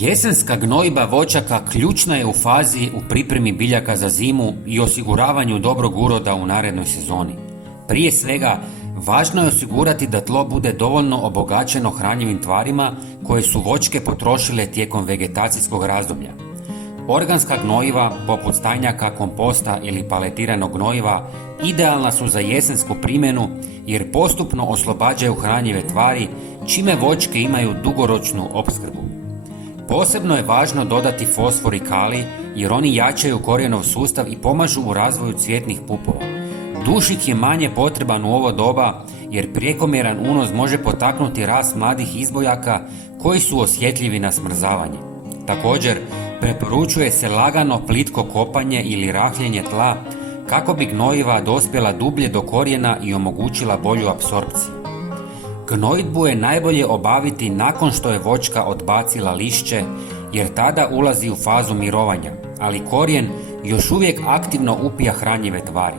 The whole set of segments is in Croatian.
Jesenska gnojidba voćaka ključna je u fazi u pripremi biljaka za zimu i osiguravanju dobrog uroda u narednoj sezoni. Prije svega, važno je osigurati da tlo bude dovoljno obogaćeno hranjivim tvarima koje su voćke potrošile tijekom vegetacijskog razdoblja. Organska gnojiva, poput stajnjaka, komposta ili paletiranog gnojiva, idealna su za jesensku primjenu jer postupno oslobađaju hranjive tvari, čime voćke imaju dugoročnu opskrbu. Posebno je važno dodati fosfor i kalij jer oni jačaju korijenov sustav i pomažu u razvoju cvjetnih pupova. Dušik je manje potreban u ovo doba jer prekomjeran unos može potaknuti rast mladih izbojaka koji su osjetljivi na smrzavanje. Također, preporučuje se lagano plitko kopanje ili rahljenje tla kako bi gnojiva dospjela dublje do korijena i omogućila bolju apsorpciju. Gnojidbu je najbolje obaviti nakon što je voćka odbacila lišće jer tada ulazi u fazu mirovanja, ali korijen još uvijek aktivno upija hranjive tvari.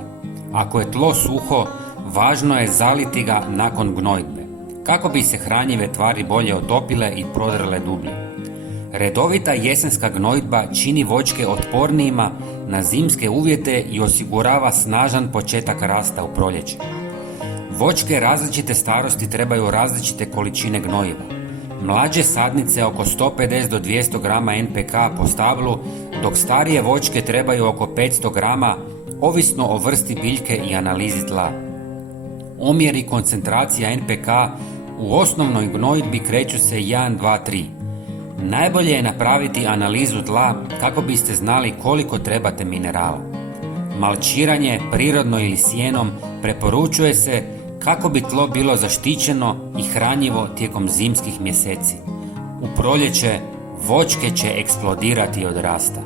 Ako je tlo suho, važno je zaliti ga nakon gnojidbe, kako bi se hranjive tvari bolje otopile i prodrle dublje. Redovita jesenska gnojidba čini voćke otpornijima na zimske uvjete i osigurava snažan početak rasta u proljeće. Voćke različite starosti trebaju različite količine gnojiva. Mlađe sadnice oko 150 do 200 grama NPK po stablu, dok starije voćke trebaju oko 500 grama, ovisno o vrsti biljke i analizi tla. Omjeri koncentracija NPK u osnovnoj gnojidbi kreću se 1, 2, 3. Najbolje je napraviti analizu tla kako biste znali koliko trebate minerala. Malčiranje, prirodno ili sjenom, preporučuje se kako bi tlo bilo zaštićeno i hranjivo tijekom zimskih mjeseci. U proljeće voćke će eksplodirati od rasta.